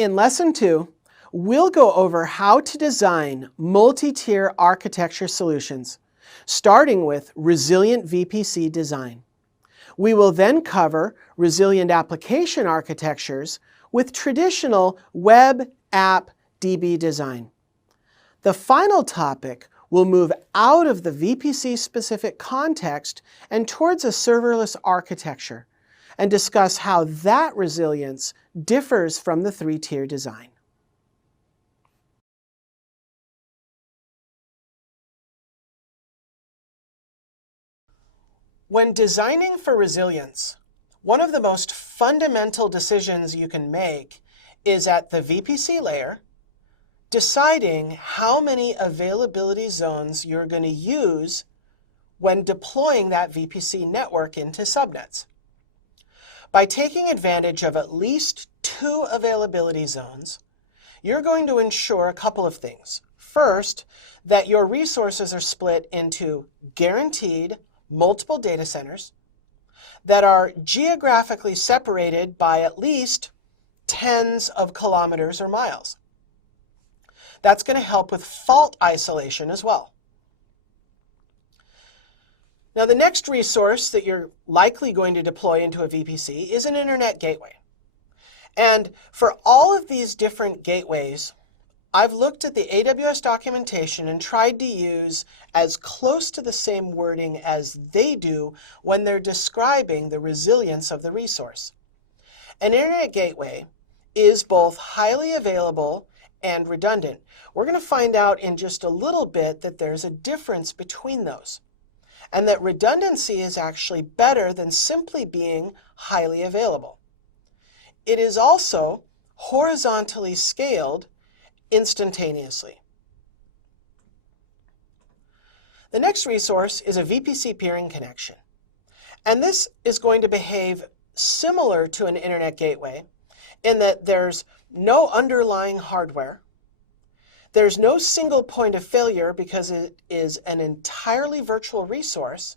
In Lesson 2, we'll go over how to design multi-tier architecture solutions, starting with resilient VPC design. We will then cover resilient application architectures with traditional web app DB design. The final topic will move out of the VPC-specific context and towards a serverless architecture, and discuss how that resilience differs from the three-tier design. When designing for resilience, one of the most fundamental decisions you can make is at the VPC layer, deciding how many availability zones you're going to use when deploying that VPC network into subnets. By taking advantage of at least 2 availability zones, you're going to ensure a couple of things. First, that your resources are split into guaranteed multiple data centers that are geographically separated by at least tens of kilometers or miles. That's going to help with fault isolation as well. Now, the next resource that you're likely going to deploy into a VPC is an internet gateway. And for all of these different gateways, I've looked at the AWS documentation and tried to use as close to the same wording as they do when they're describing the resilience of the resource. An internet gateway is both highly available and redundant. We're going to find out in just a little bit that there's a difference between those, and that redundancy is actually better than simply being highly available. It is also horizontally scaled instantaneously. The next resource is a VPC peering connection. And this is going to behave similar to an internet gateway in that there's no underlying hardware. There's no single point of failure because it is an entirely virtual resource.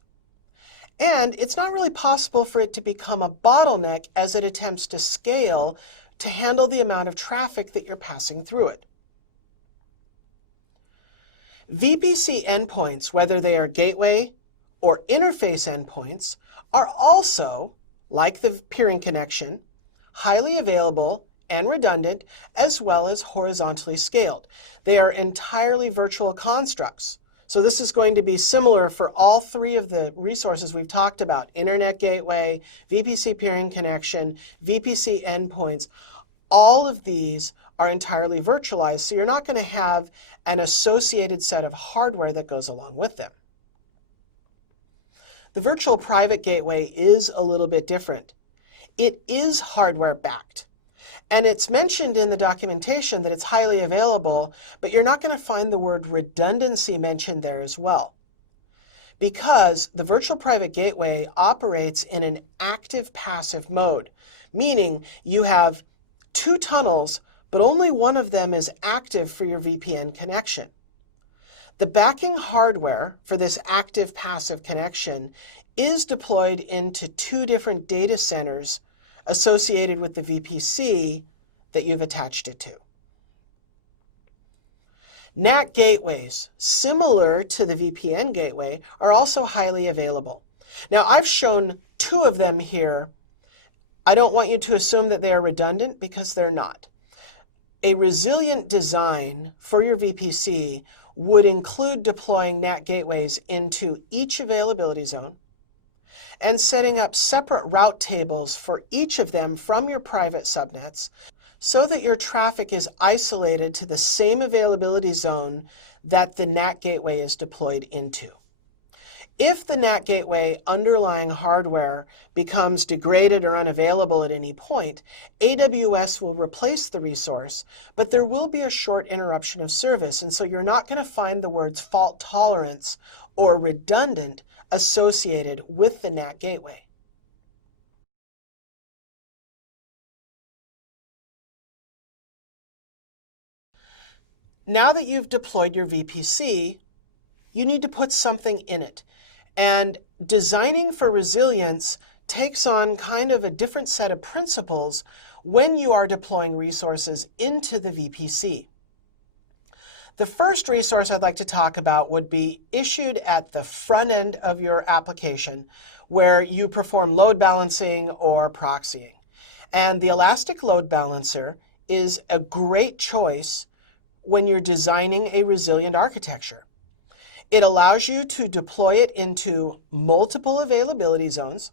And it's not really possible for it to become a bottleneck as it attempts to scale to handle the amount of traffic that you're passing through it. VPC endpoints, whether they are gateway or interface endpoints, are also, like the peering connection, highly available and redundant, as well as horizontally scaled. They are entirely virtual constructs. So this is going to be similar for all 3 of the resources we've talked about: internet gateway, VPC peering connection, VPC endpoints. All of these are entirely virtualized, so you're not going to have an associated set of hardware that goes along with them. The virtual private gateway is a little bit different. It is hardware backed. And it's mentioned in the documentation that it's highly available, but you're not going to find the word redundancy mentioned there as well, because the virtual private gateway operates in an active-passive mode, meaning you have 2 tunnels, but only one of them is active for your VPN connection. The backing hardware for this active-passive connection is deployed into 2 different data centers associated with the VPC that you've attached it to. NAT gateways, similar to the VPN gateway, are also highly available. Now, I've shown 2 of them here. I don't want you to assume that they are redundant, because they're not. A resilient design for your VPC would include deploying NAT gateways into each availability zone and setting up separate route tables for each of them from your private subnets so that your traffic is isolated to the same availability zone that the NAT gateway is deployed into. If the NAT gateway underlying hardware becomes degraded or unavailable at any point, AWS will replace the resource, but there will be a short interruption of service, and so you're not going to find the words fault tolerance or redundant associated with the NAT gateway. Now that you've deployed your VPC, you need to put something in it. And designing for resilience takes on kind of a different set of principles when you are deploying resources into the VPC. The first resource I'd like to talk about would be issued at the front end of your application where you perform load balancing or proxying. And the Elastic Load Balancer is a great choice when you're designing a resilient architecture. It allows you to deploy it into multiple availability zones,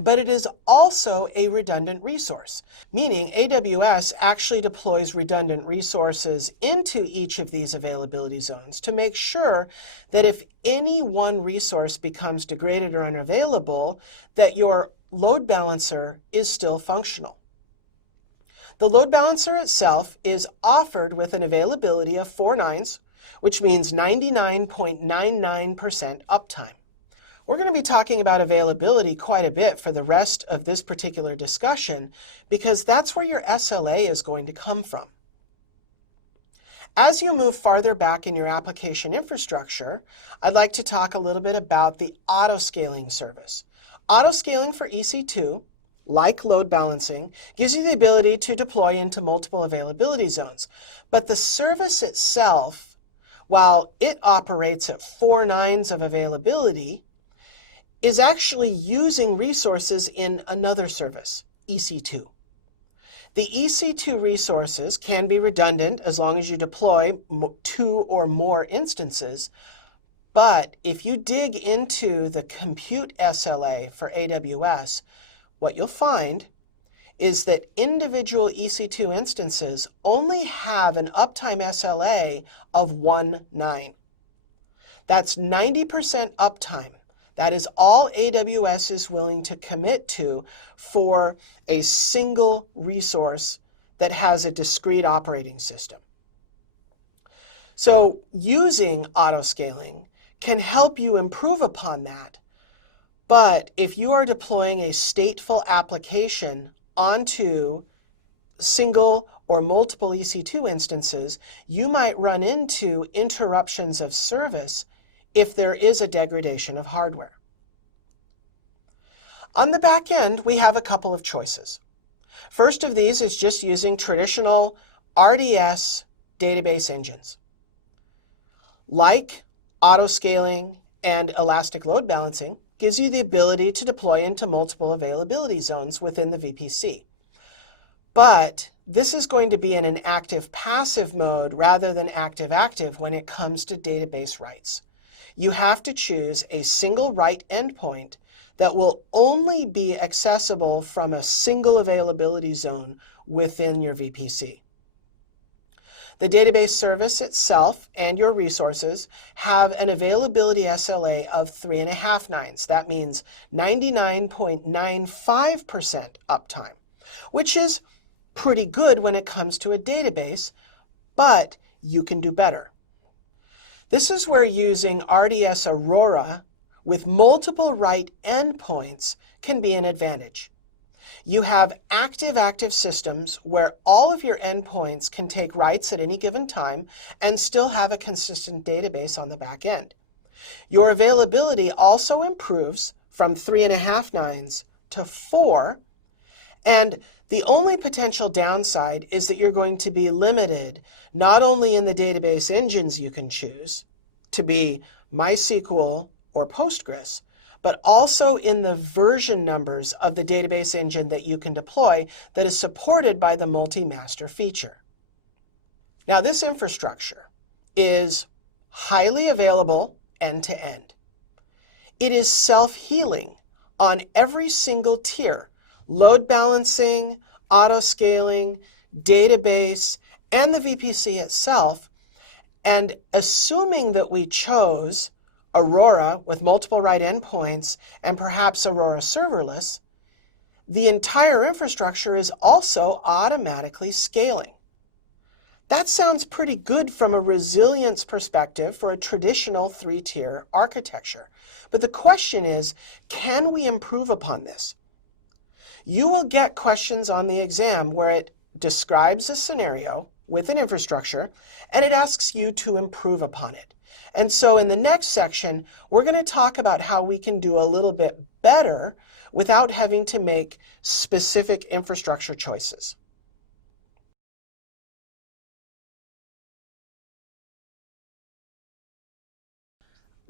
but it is also a redundant resource, meaning AWS actually deploys redundant resources into each of these availability zones to make sure that if any one resource becomes degraded or unavailable, that your load balancer is still functional. The load balancer itself is offered with an availability of 4 nines, which means 99.99% uptime. We're going to be talking about availability quite a bit for the rest of this particular discussion because that's where your SLA is going to come from. As you move farther back in your application infrastructure, I'd like to talk a little bit about the auto-scaling service. Auto-scaling for EC2, like load balancing, gives you the ability to deploy into multiple availability zones. But the service itself, while it operates at 4 nines of availability, is actually using resources in another service, EC2. The EC2 resources can be redundant as long as you deploy 2 or more instances, but if you dig into the compute SLA for AWS, what you'll find is that individual EC2 instances only have an uptime SLA of 1 9. That's 90% uptime. That is all AWS is willing to commit to for a single resource that has a discrete operating system. So using auto-scaling can help you improve upon that. But if you are deploying a stateful application onto single or multiple EC2 instances, you might run into interruptions of service if there is a degradation of hardware. On the back end, we have a couple of choices. First of these is just using traditional RDS database engines. Like auto-scaling and elastic load balancing, gives you the ability to deploy into multiple availability zones within the VPC. But this is going to be in an active-passive mode rather than active-active when it comes to database writes. You have to choose a single write endpoint that will only be accessible from a single availability zone within your VPC. The database service itself and your resources have an availability SLA of 3.5 nines. That means 99.95% uptime, which is pretty good when it comes to a database, but you can do better. This is where using RDS Aurora with multiple write endpoints can be an advantage. You have active-active systems where all of your endpoints can take writes at any given time and still have a consistent database on the back end. Your availability also improves from 3.5 nines to 4, and the only potential downside is that you're going to be limited not only in the database engines you can choose to be MySQL or Postgres, but also in the version numbers of the database engine that you can deploy that is supported by the multi-master feature. Now, this infrastructure is highly available end-to-end. It is self-healing on every single tier: load balancing, auto-scaling, database, and the VPC itself. And assuming that we chose Aurora with multiple write endpoints and perhaps Aurora serverless, the entire infrastructure is also automatically scaling. That sounds pretty good from a resilience perspective for a traditional 3-tier architecture. But the question is, can we improve upon this? You will get questions on the exam where it describes a scenario with an infrastructure, and it asks you to improve upon it. And so in the next section, we're going to talk about how we can do a little bit better without having to make specific infrastructure choices.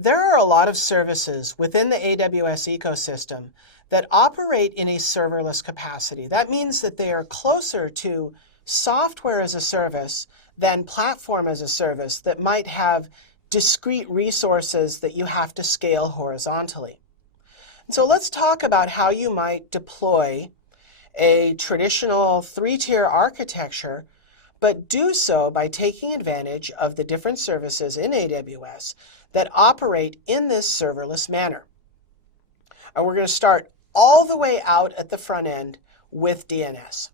There are a lot of services within the AWS ecosystem that operate in a serverless capacity. That means that they are closer to software as a service than platform as a service that might have discrete resources that you have to scale horizontally. And so let's talk about how you might deploy a traditional three-tier architecture, but do so by taking advantage of the different services in AWS that operate in this serverless manner. And we're going to start all the way out at the front end with DNS.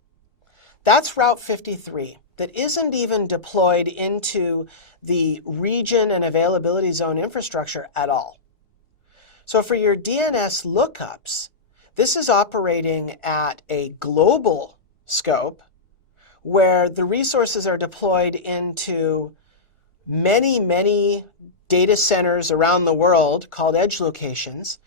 That's Route 53 that isn't even deployed into the region and availability zone infrastructure at all. So for your DNS lookups, this is operating at a global scope where the resources are deployed into many data centers around the world called edge locations.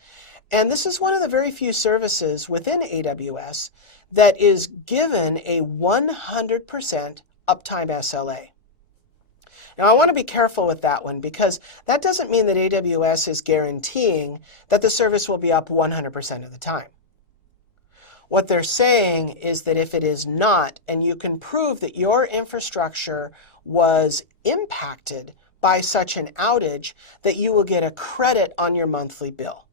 And this is one of the very few services within AWS that is given a 100% uptime SLA. Now, I want to be careful with that one because that doesn't mean that AWS is guaranteeing that the service will be up 100% of the time. What they're saying is that if it is not, and you can prove that your infrastructure was impacted by such an outage, that you will get a credit on your monthly bill.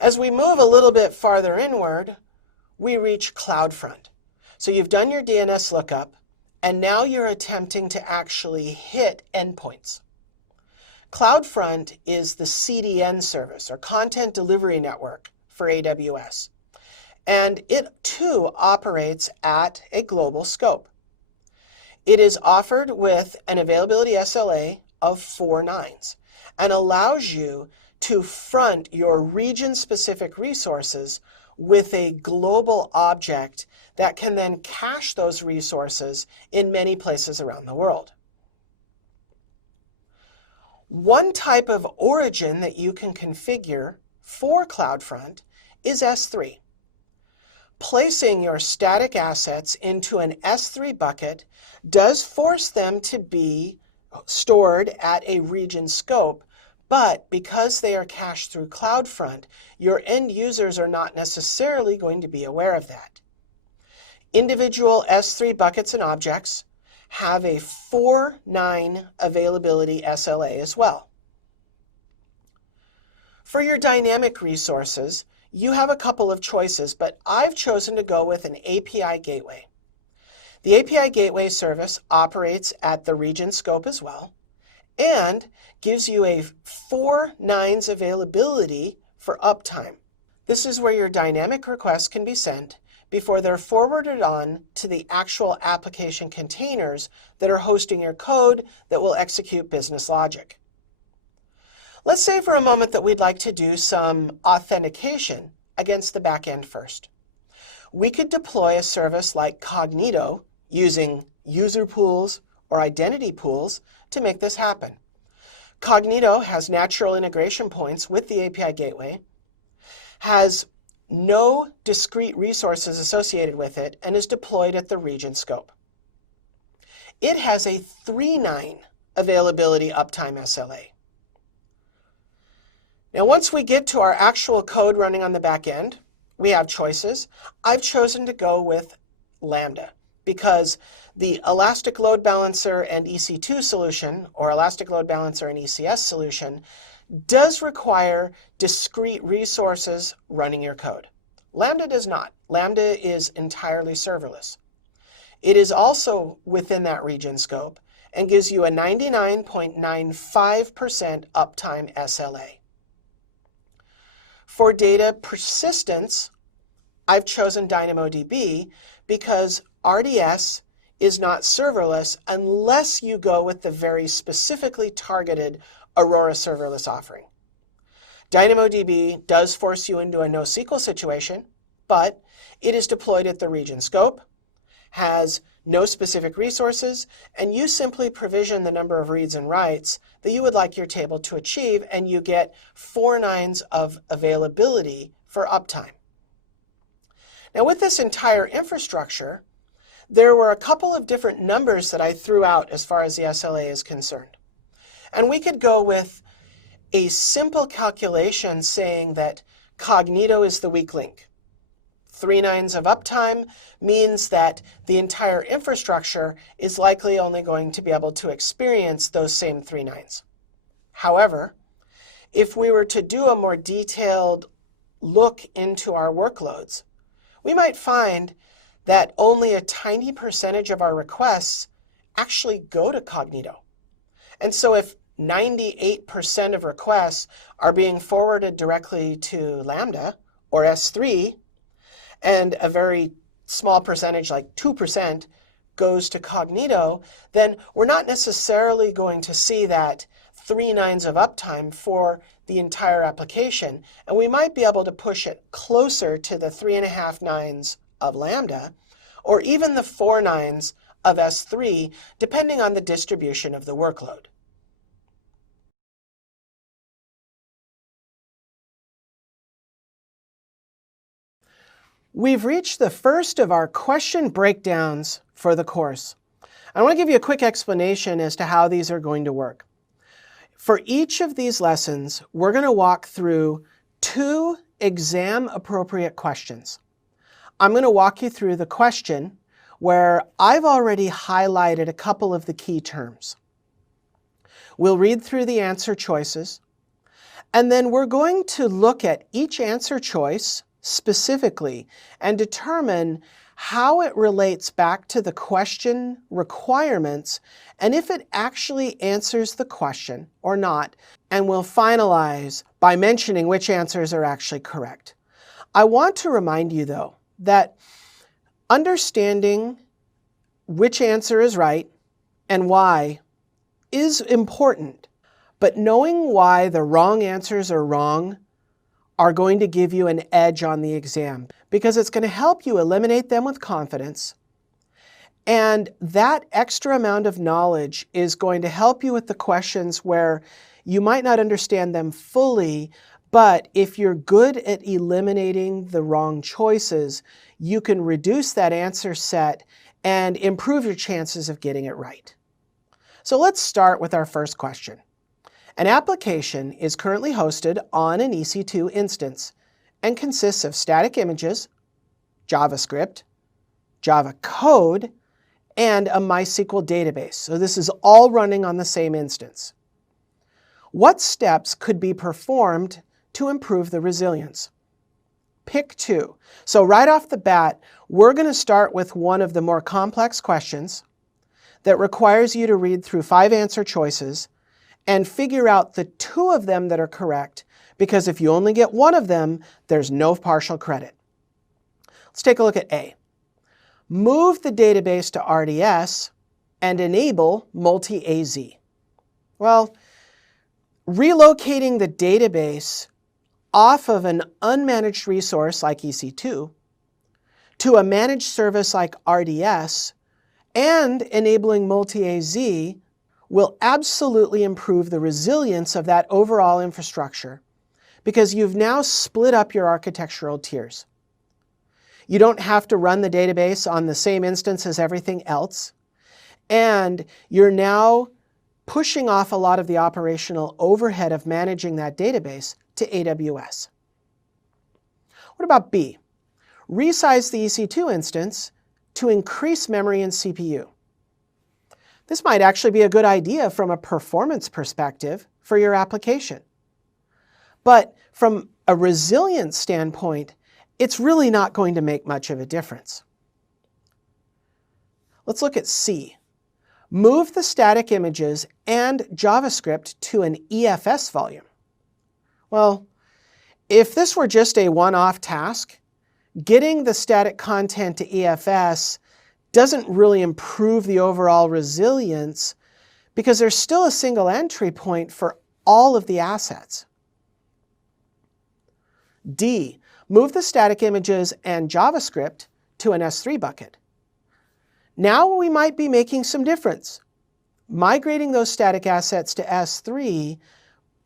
As we move a little bit farther inward, we reach CloudFront. So you've done your DNS lookup, and now you're attempting to actually hit endpoints. CloudFront is the CDN service, or Content Delivery Network, for AWS. And it too operates at a global scope. It is offered with an availability SLA of 4 nines and allows you to front your region-specific resources with a global object that can then cache those resources in many places around the world. One type of origin that you can configure for CloudFront is S3. Placing your static assets into an S3 bucket does force them to be stored at a region scope, but because they are cached through CloudFront, your end users are not necessarily going to be aware of that. Individual S3 buckets and objects have a 4-9 availability SLA as well. For your dynamic resources, you have a couple of choices, but I've chosen to go with an API gateway. The API gateway service operates at the region scope as well and gives you a 4 nines availability for uptime. This is where your dynamic requests can be sent before they're forwarded on to the actual application containers that are hosting your code that will execute business logic. Let's say for a moment that we'd like to do some authentication against the backend first. We could deploy a service like Cognito using user pools or identity pools to make this happen. Cognito has natural integration points with the API gateway, has no discrete resources associated with it, and is deployed at the region scope. It has a 3-9 availability uptime SLA. Now, once we get to our actual code running on the back end, we have choices. I've chosen to go with Lambda because the Elastic Load Balancer and EC2 solution, or Elastic Load Balancer and ECS solution, does require discrete resources running your code. Lambda does not. Lambda is entirely serverless. It is also within that region scope and gives you a 99.95% uptime SLA. For data persistence, I've chosen DynamoDB because RDS is not serverless unless you go with the very specifically targeted Aurora serverless offering. DynamoDB does force you into a NoSQL situation, but it is deployed at the region scope, has no specific resources, and you simply provision the number of reads and writes that you would like your table to achieve, and you get 4 nines of availability for uptime. Now with this entire infrastructure, there were a couple of different numbers that I threw out as far as the SLA is concerned. And we could go with a simple calculation saying that Cognito is the weak link. 3 nines of uptime means that the entire infrastructure is likely only going to be able to experience those same 3 nines. However, if we were to do a more detailed look into our workloads, we might find that only a tiny percentage of our requests actually go to Cognito. And so if 98% of requests are being forwarded directly to Lambda or S3, and a very small percentage, like 2%, goes to Cognito, then we're not necessarily going to see that 3 nines of uptime for the entire application. And we might be able to push it closer to the 3.5 nines of Lambda, or even the 4 nines of S3, depending on the distribution of the workload. We've reached the first of our question breakdowns for the course. I want to give you a quick explanation as to how these are going to work. For each of these lessons, we're going to walk through 2 exam-appropriate questions. I'm going to walk you through the question where I've already highlighted a couple of the key terms. We'll read through the answer choices, and then we're going to look at each answer choice specifically and determine how it relates back to the question requirements and if it actually answers the question or not, and we'll finalize by mentioning which answers are actually correct. I want to remind you, though, that understanding which answer is right and why is important, but knowing why the wrong answers are wrong are going to give you an edge on the exam, because it's going to help you eliminate them with confidence. And that extra amount of knowledge is going to help you with the questions where you might not understand them fully, but if you're good at eliminating the wrong choices, you can reduce that answer set and improve your chances of getting it right. So let's start with our first question. An application is currently hosted on an EC2 instance and consists of static images, JavaScript, Java code, and a MySQL database. So this is all running on the same instance. What steps could be performed to improve the resilience? Pick 2. So right off the bat, we're going to start with one of the more complex questions that requires you to read through 5 answer choices and figure out the 2 of them that are correct, because if you only get 1 of them, there's no partial credit. Let's take a look at A. Move the database to RDS and enable multi-AZ. Well, relocating the database off of an unmanaged resource like EC2 to a managed service like RDS and enabling multi-AZ will absolutely improve the resilience of that overall infrastructure, because you've now split up your architectural tiers. You don't have to run the database on the same instance as everything else, and you're now pushing off a lot of the operational overhead of managing that database to AWS. What about B? Resize the EC2 instance to increase memory and CPU. This might actually be a good idea from a performance perspective for your application. But from a resilience standpoint, it's really not going to make much of a difference. Let's look at C. Move the static images and JavaScript to an EFS volume. Well, if this were just a one-off task, getting the static content to EFS doesn't really improve the overall resilience, because there's still a single entry point for all of the assets. D. Move the static images and JavaScript to an S3 bucket. Now we might be making some difference. Migrating those static assets to S3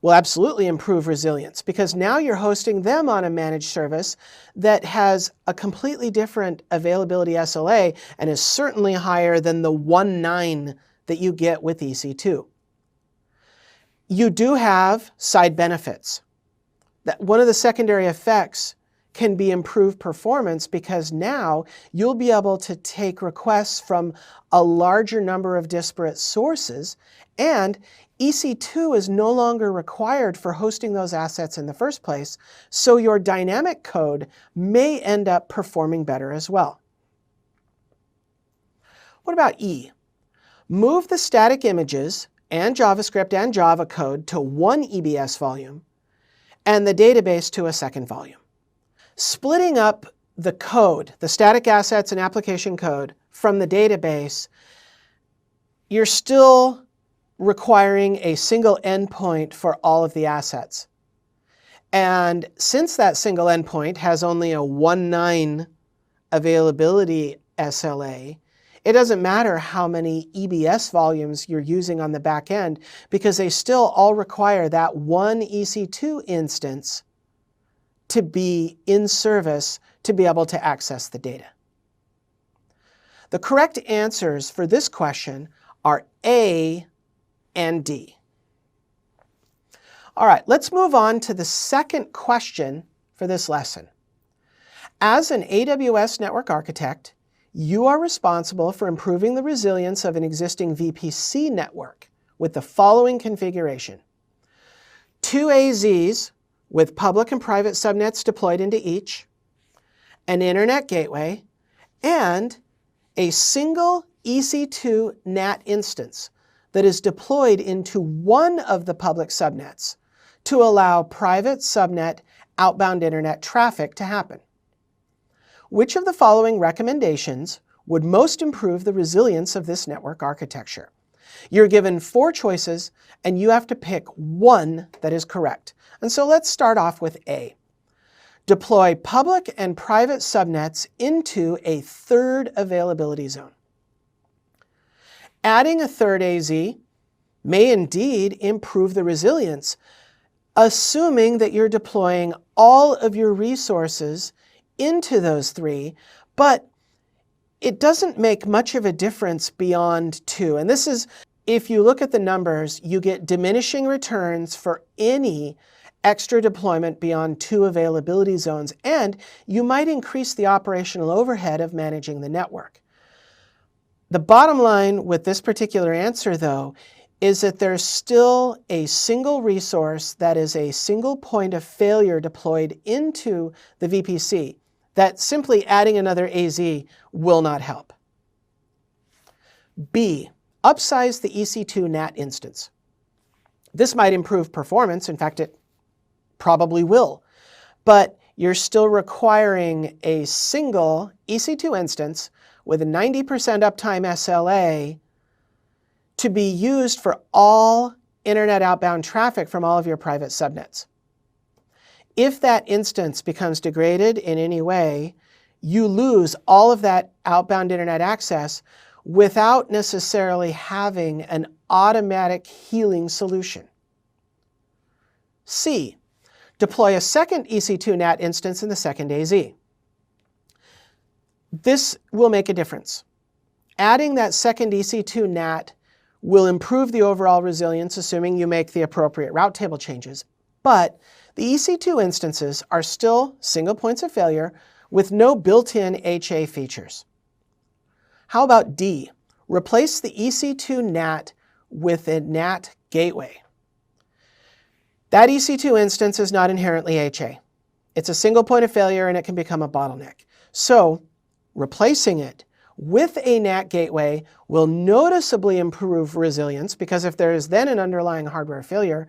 will absolutely improve resilience because now you're hosting them on a managed service that has a completely different availability SLA and is certainly higher than the 1.9 that you get with EC2. You do have side benefits. One of the secondary effects can be improved performance because now you'll be able to take requests from a larger number of disparate sources, and EC2 is no longer required for hosting those assets in the first place, so your dynamic code may end up performing better as well. What about E? Move the static images and JavaScript and Java code to one EBS volume and the database to a second volume. Splitting up the code, the static assets and application code from the database, you're still requiring a single endpoint for all of the assets. And since that single endpoint has only a 1.9 availability SLA, it doesn't matter how many EBS volumes you're using on the back end because they still all require that one EC2 instance to be in service to be able to access the data. The correct answers for this question are A and D. All right, let's move on to the second question for this lesson. As an AWS network architect, you are responsible for improving the resilience of an existing VPC network with the following configuration: 2 AZs with public and private subnets deployed into each, an internet gateway, and a single EC2 NAT instance that is deployed into one of the public subnets to allow private subnet outbound internet traffic to happen. Which of the following recommendations would most improve the resilience of this network architecture? You're given 4 choices, and you have to pick one that is correct. And so let's start off with A. Deploy public and private subnets into a third availability zone. Adding a third AZ may indeed improve the resilience, assuming that you're deploying all of your resources into those 3, but it doesn't make much of a difference beyond 2. And this is, if you look at the numbers, you get diminishing returns for any extra deployment beyond 2 availability zones, and you might increase the operational overhead of managing the network. The bottom line with this particular answer, though, is that there's still a single resource that is a single point of failure deployed into the VPC, that simply adding another AZ will not help. B, upsize the EC2 NAT instance. This might improve performance. In fact, it probably will. But you're still requiring a single EC2 instance with a 90% uptime SLA to be used for all internet outbound traffic from all of your private subnets. If that instance becomes degraded in any way, you lose all of that outbound internet access without necessarily having an automatic healing solution. C, deploy a second EC2 NAT instance in the second AZ. This will make a difference. Adding that second EC2 NAT will improve the overall resilience, assuming you make the appropriate route table changes. But the EC2 instances are still single points of failure with no built-in HA features. How about D? Replace the EC2 NAT with a NAT gateway. That EC2 instance is not inherently HA. It's a single point of failure and it can become a bottleneck. So replacing it with a NAT gateway will noticeably improve resilience because if there is then an underlying hardware failure,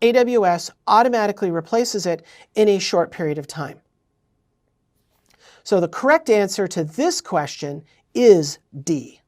AWS automatically replaces it in a short period of time. So the correct answer to this question is D.